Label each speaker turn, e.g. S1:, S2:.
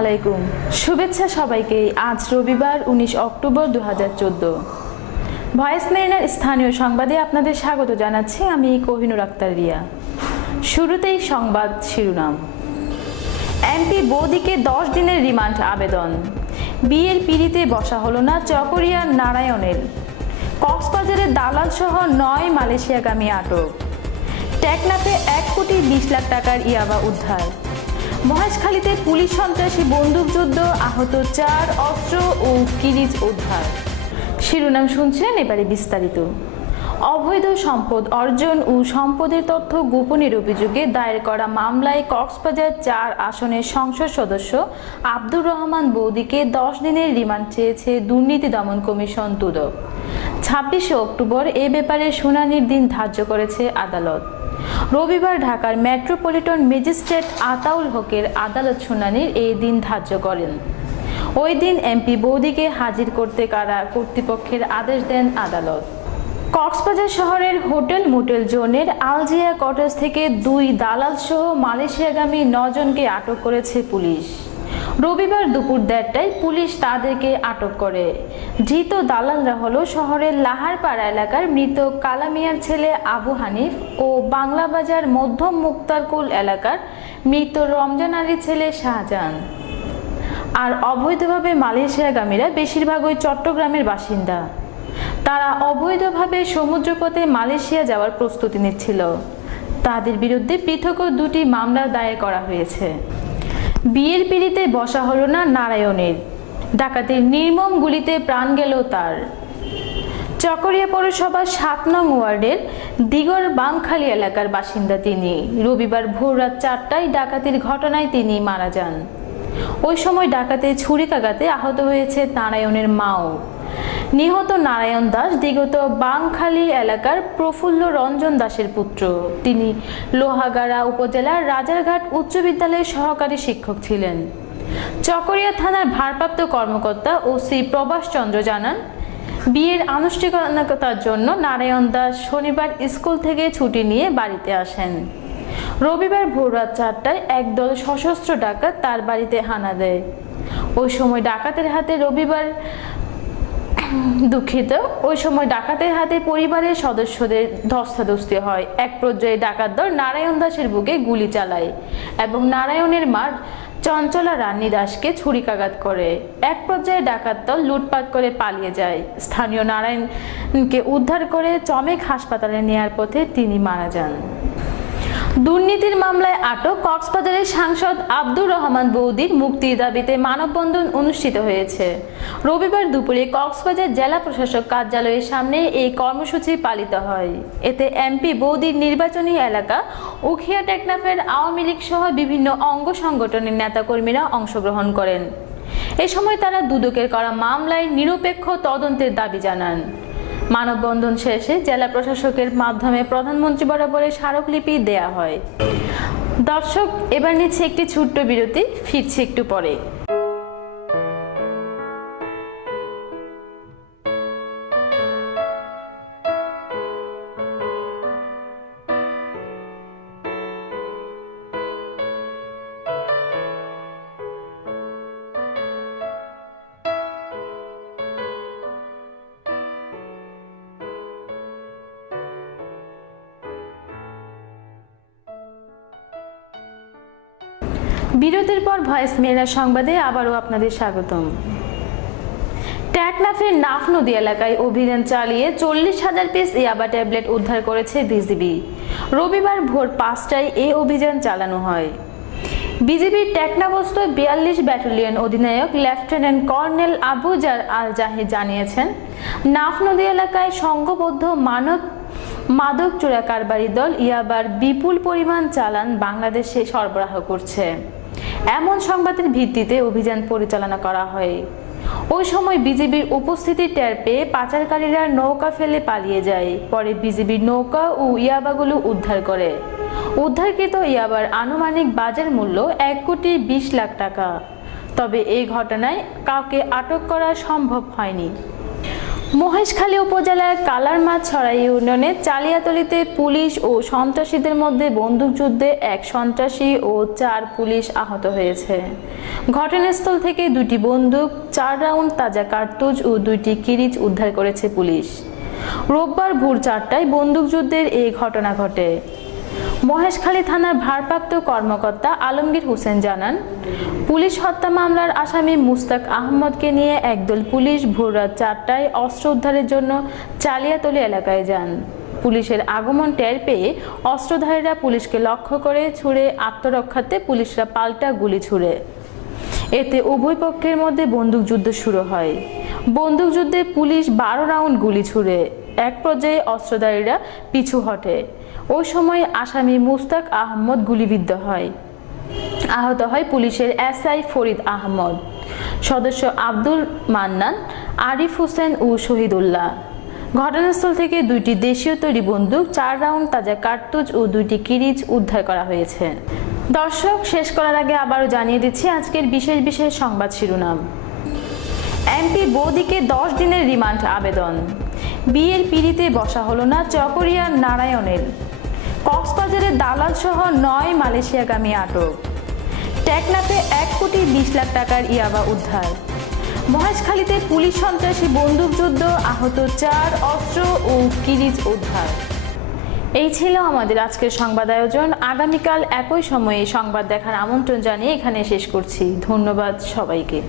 S1: আলাইকুম। শুভেচ্ছা সবাইকে আজ রবিবার উনিশ অক্টোবর দু হাজার চোদ্দ। ভয়েস মেরিনার স্থানীয় সংবাদে আপনাদের স্বাগত জানাচ্ছি আমি কোহিনুর আক্তার রিয়া। শুরুতেই সংবাদ শিরোনাম। এমপি বৌদিকে দশ দিনের রিমান্ড আবেদন। বিয়ের পিড়িতে বসা হলো না চকরিয়া নারায়ণের। কক্সবাজারে দালাল সহ নয় মালয়েশিয়াগামী আটক। টেকনাফে এক কোটি বিশ লাখ টাকার ইয়াবা উদ্ধার। মহেশখালীতে পুলিশ সন্ত্রাসী বন্দুকযুদ্ধ আহত চার অস্ত্র ও কিরিজ উদ্ধার। শিরোনাম শুনছিলেন এবারে বিস্তারিত। অবৈধ সম্পদ অর্জন ও সম্পদের তথ্য গোপনের অভিযোগে দায়ের করা মামলায় কক্সবাজার চার আসনের সংসদ সদস্য আব্দুর রহমান বৌদিকে দশ দিনের রিমান্ড চেয়েছে দুর্নীতি দমন কমিশন দুদক ছাব্বিশে অক্টোবর এ ব্যাপারে শুনানির দিন ধার্য করেছে আদালত। রবিবার ঢাকার মেট্রোপলিটন ম্যাজিস্ট্রেট আতাউল হকের আদালত শুনানির এই দিন ধার্য করেন। ওই দিন এমপি বৌদিকে হাজির করতে কারা কর্তৃপক্ষের আদেশ দেন আদালত। কক্সবাজার শহরের হোটেল মোটেল জোনের আলজিয়া কটেজ থেকে দুই দালাল সহ মালয়েশিয়াগামী নজনকে আটক করেছে পুলিশ। রবিবার দুপুর দেড়টায় পুলিশ তাদেরকে আটক করে। ধৃত দালালরা হলো শহরের লাহারপাড়া এলাকার মৃত কালামিয়ার ছেলে আবু হানিফ ও বাংলাবাজার মধ্যম মুক্তারকুল এলাকার মৃত রমজান আলীর ছেলে শাহজাহান। আর অবৈধভাবে মালয়েশিয়াগামীরা বেশিরভাগই চট্টগ্রামের বাসিন্দা। তারা অবৈধভাবে সমুদ্রপথে মালয়েশিয়া যাওয়ার প্রস্তুতি নিচ্ছিল। তাদের বিরুদ্ধে পৃথক দুটি মামলা দায়ের করা হয়েছে। বিয়ের পিড়িতে বসা হলো না নারায়ণের। ডাকাতির নির্মম গুলিতে প্রাণ গেল তার। চকরিয়া পৌরসভার সাত নং ওয়ার্ডের দিগর বাংখালি এলাকার বাসিন্দা তিনি। রবিবার ভোর রাত চারটায় ডাকাতির ঘটনায় তিনি মারা যান। ওই সময় ডাকাতে ছুরিকাঘাতে আহত হয়েছে নারায়ণের মাও। নিহত নারায়ণ দাস দিগত বাংখালী এলাকার প্রফুল্ল রঞ্জন দাসের পুত্র। তিনি লোহাগাড়া উপজেলার রাজারঘাট উচ্চ বিদ্যালয়ের সহকারী শিক্ষক ছিলেন। চকরিয়া থানার ভারপ্রাপ্ত কর্মকর্তা ওসি প্রভাষ চন্দ্র জানান, বিয়ের আনুষ্ঠানিকতার জন্য নারায়ণ দাস শনিবার স্কুল থেকে ছুটি নিয়ে বাড়িতে আসেন। রবিবার ভোর রাত চারটায় একদল সশস্ত্র ডাকাত তার বাড়িতে হানা দেয়। ওই সময় ডাকাতের হাতে রবিবার দুঃখিত। ওই সময় ডাকাতের হাতে পরিবারের সদস্যদের ধস্তাধস্তি হয়। এক পর্যায়ে ডাকাত দল নারায়ণ দাসের বুকে গুলি চালায় এবং নারায়ণের মা চঞ্চলা রানী দাসকে ছুরিকাঘাত করে। এক পর্যায়ে ডাকাত দল লুটপাট করে পালিয়ে যায়। স্থানীয় নারায়ণকে উদ্ধার করে চমেক হাসপাতালে নেয়ার পথে তিনি মারা যান। দুর্নীতির মামলায় আটক কক্সবাজারের সাংসদ আব্দুর রহমান বৌদির মুক্তির দাবিতে মানববন্ধন অনুষ্ঠিত হয়েছে। রবিবার দুপুরে কক্সবাজার জেলা প্রশাসক কার্যালয়ের সামনে এই কর্মসূচি পালিত হয়। এতে এমপি বৌদির নির্বাচনী এলাকা, উখিয়া টেকনাফের আওয়ামী লীগ সহ বিভিন্ন অঙ্গ সংগঠনের নেতাকর্মীরা অংশগ্রহণ করেন। এ সময় তারা দুদকের করা মামলায় নিরপেক্ষ তদন্তের দাবি জানান। মানববন্ধন শেষে জেলা প্রশাসকের মাধ্যমে প্রধানমন্ত্রী বরাবরে স্মারকলিপি দেয়া হয়। দর্শক, এবার নিচ্ছে একটি ছোট্ট বিরতি, ফিরছে একটু পরে। বিরতির পর ভয়েস মেয়েরা সংবাদে আবারও আপনাদের স্বাগতম। টেকনাফের নাফ নদী এলাকায় অভিযান চালিয়ে চল্লিশ হাজার পিস ইয়াবা ট্যাবলেট উদ্ধার করেছে বিজিবি। রবিবার ভোর পাঁচটায় এই অভিযান চালানো হয়। বিজিবির টেকনাবস্ত বিয়াল্লিশ ব্যাটালিয়ন অধিনায়ক lieutenant colonel Abu Zar Al Zahi জানিয়েছেন, নাফ নদী এলাকায় সংঘবদ্ধ মানব মাদক চোরা কারবারি দল ইয়াবার বিপুল পরিমাণ চালান বাংলাদেশে সরবরাহ করছে। এমন সংবাদের ভিত্তিতে অভিযান পরিচালনা করা হয়। ওই সময় বিজিবির উপস্থিতি টের পেয়ে পাচারকারীরা নৌকা ফেলে পালিয়ে যায়। পরে বিজিবির নৌকা ও ইয়াবাগুলো উদ্ধার করে। উদ্ধারকৃত ইয়াবার আনুমানিক বাজার মূল্য এক কোটি বিশ লাখ টাকা। তবে এই ঘটনায় কাউকে আটক করা সম্ভব হয়নি। মহেশখালী উপজেলার কালারমাছ ছড়াই ইউনিয়নে চালিয়াতলিতে পুলিশ ও সন্ত্রাসীদের মধ্যে বন্দুকযুদ্ধে এক সন্ত্রাসী ও চার পুলিশ আহত হয়েছে। ঘটনাস্থল থেকে দুটি বন্দুক, চার রাউন্ড তাজা কার্তুজ ও দুইটি কিরিচ উদ্ধার করেছে পুলিশ। রোববার ভোর চারটায় বন্দুকযুদ্ধের এই ঘটনা ঘটে। মহেশখালী থানার ভারপ্রাপ্ত কর্মকর্তা আলমগীর হোসেন জানান, পুলিশ হত্যা মামলার আসামি মুস্তাক আহমদকে নিয়ে একদল পুলিশ ভোর রাত চারটায় অস্ত্র উদ্ধারের জন্য চালিয়াতলি এলাকায় যান। পুলিশের আগমন টের পেয়ে অস্ত্রধারীরা পুলিশকে লক্ষ্য করে ছুড়ে আত্মরক্ষার্থে পুলিশরা পাল্টা গুলি ছুড়ে। এতে উভয় পক্ষের মধ্যে বন্দুকযুদ্ধ শুরু হয়। বন্দুকযুদ্ধে পুলিশ বারো রাউন্ড গুলি ছুড়ে। এক পর্যায়ে অস্ত্রধারীরা পিছু হটে। ওই সময় আসামি মুস্তাক আহমদ গুলিবিদ্ধ হয়। আহত হয় পুলিশের এসআই ফরিদ আহমদ। সদস্য আব্দুল মান্নান, আরিফ হোসেন ও শহীদুল্লাহ। ঘটনাস্থল থেকে দুইটি দেশীয় তৈরি বন্দুক, চার রাউন্ড তাজা কার্তুজ ও দুইটি কিরিচ উদ্ধার করা হয়েছে। দর্শক, শেষ করার আগে আবারও জানিয়ে দিচ্ছি আজকের বিশেষ বিশেষ সংবাদ শিরোনাম। এমপি বৌদিকে দশ দিনের রিমান্ড আবেদন। বিয়ের পিড়িতে বসা হলো না চকরিয়া নারায়ণের। কক্সবাজারের দালাল সহ নয় মালয়েশিয়াগামী আটক। টেকনাফে এক কোটি বিশ লাখ টাকার ইয়াবা উদ্ধার। মহেশখালীতে পুলিশ সন্ত্রাসী বন্দুকযুদ্ধ আহত চার অস্ত্র ও কিরিজ উদ্ধার। এই ছিল আমাদের আজকের সংবাদ আয়োজন। আগামীকাল একই সময়ে সংবাদ দেখার আমন্ত্রণ জানিয়ে এখানে শেষ করছি। ধন্যবাদ সবাইকে।